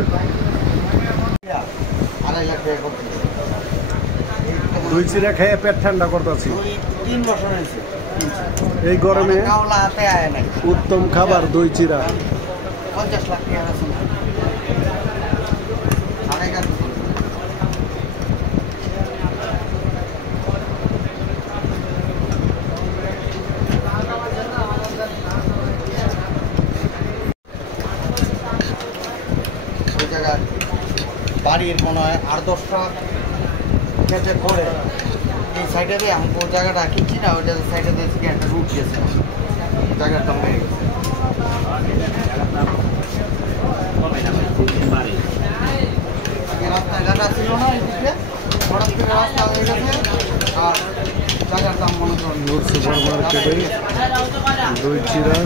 আছে। দই চিরা খেয়ে পেট ঠান্ডা করতেছি। 3 বছর হয়েছে এই গরমে উত্তম খাবার দই চিরা। 50 লাখ টাকা আছে না। বাড়ির মনে হয় 8-10টা খেতে করে এই সাইডে দিয়ে আমি ওই জায়গাটা কিনছি না, ওইটা সাইডে দিয়ে একটা রুট গেছে, জায়গার দাম হয়ে গেছে। রাস্তাঘাট ছিল না এদিকে, হঠাৎ থেকে রাস্তা হয়ে গেছে আর জায়গার দাম মনে করেন। নূর সুপার মার্কেটে দই চিরা